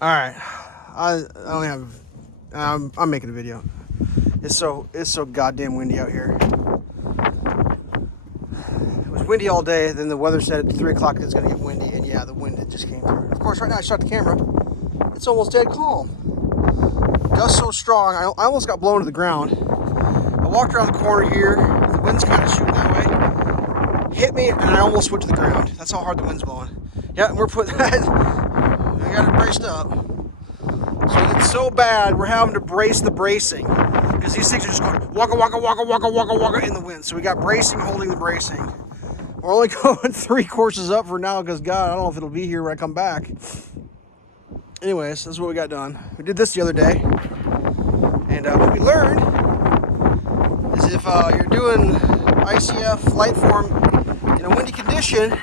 All right, I only have. I'm making a video. It's so goddamn windy out here. It was windy all day. Then the weather said at 3 o'clock it's gonna get windy, and yeah, the wind it just came through. Of course, right now I shot the camera. It's almost dead calm. Gust so strong, I almost got blown to the ground. I walked around the corner here. The wind's kind of shooting that way. Hit me, and I almost went to the ground. That's how hard the wind's blowing. Yeah, and we're putting that. I got it braced up. So it's so bad, we're having to brace the bracing. Because these things are just going waka, waka, waka, waka, waka, waka in the wind. So we got bracing holding the bracing. We're only going 3 courses up for now because, God, I don't know if it'll be here when I come back. Anyways, this is what we got done. We did this the other day. And what we learned is if you're doing ICF flight form in a windy condition,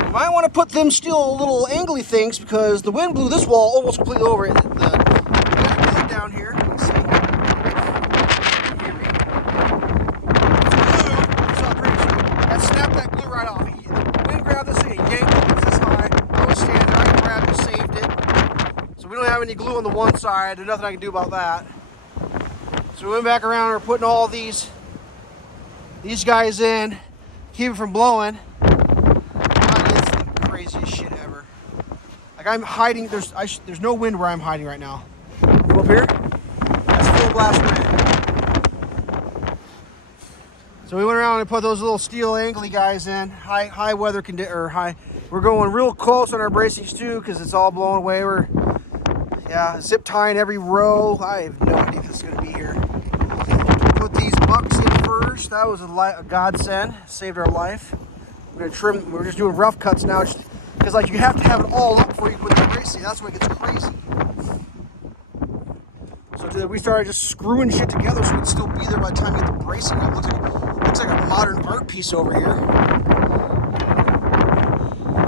you might want to put them still little angly things because the wind blew this wall almost completely over it. The glue down here, let's see. Hear me? That snapped that glue right off. The wind grabbed this thing, yanked it, it's this high. I was standing there, I grabbed it, saved it. So we don't have any glue on the one side. There's nothing I can do about that. So we went back around and we're putting all these guys in, keep it from blowing. It's the craziest shit ever. Like I'm hiding, there's no wind where I'm hiding right now. Come up here, that's full blast wind. So we went around and put those little steel angly guys in, high weather condition, or high. We're going real close on our bracings too, because it's all blowing away. We're zip tying every row. I have no idea if this is gonna be here. Put these bucks in first. That was a godsend. Saved our life. We're gonna trim. We're just doing rough cuts now, because like you have to have it all up before you put the bracing. That's when it gets crazy. So we started just screwing shit together so we'd still be there by the time you get the bracing up. Looks like a modern art piece over here.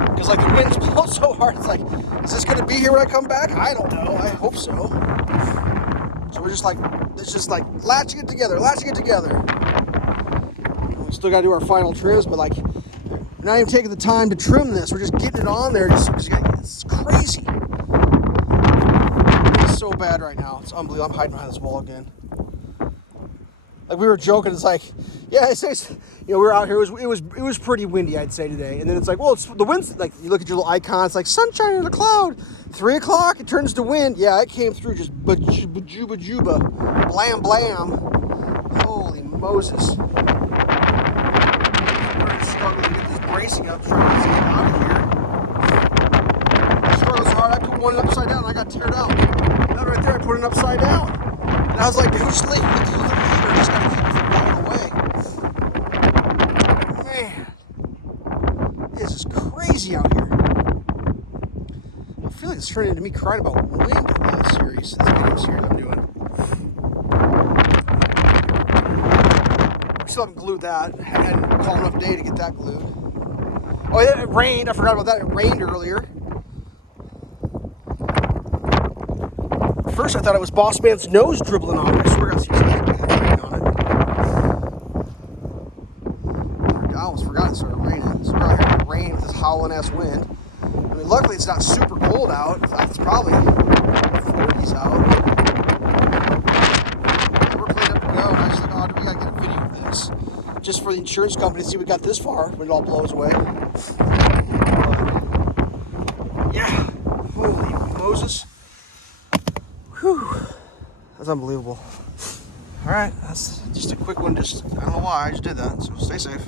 Because like the wind's blowing so hard, it's like, is this gonna be here when I come back? I don't know. I hope so. So we're just like, it's just like latching it together. We still gotta do our final trims, but like, we're not even taking the time to trim this. We're just getting it on there just because it's crazy. It's so bad right now. It's unbelievable. I'm hiding behind this wall again. Like we were joking, it's like, yeah, it's we're out here. It was pretty windy, I'd say today. And then it's like, well, it's the wind's like, you look at your little icon, it's like sunshine in a cloud. 3 o'clock, it turns to wind. Yeah, it came through just juba, blam blam. Holy Moses! We're just struggling to get this bracing up, trying to get out of here. I struggled so hard. I put one upside down, and I got teared out. That right there, I put it upside down, and I was like, dude, just leave it. Just gotta keep it from blowing away. Man, this is crazy out here. I feel like it's turning into me crying about wind in this video series I'm doing. We still haven't glued that. I hadn't called enough day to get that glued. Oh yeah, it rained. I forgot about that. It rained earlier. At first I thought it was Boss Man's nose dribbling on it. I swear I see something rain on it. I almost forgot it started raining. So we're out here in the rain with this howling ass wind. I mean, luckily it's not super cold out. It's probably 40s out. We're cleaned up to go. And I was like, oh, we gotta get a video of this. Just for the insurance company to see we got this far when it all blows away. Yeah. Holy Moses. Whew. That's unbelievable. Alright, that's just a quick one. I don't know why, I just did that. So stay safe.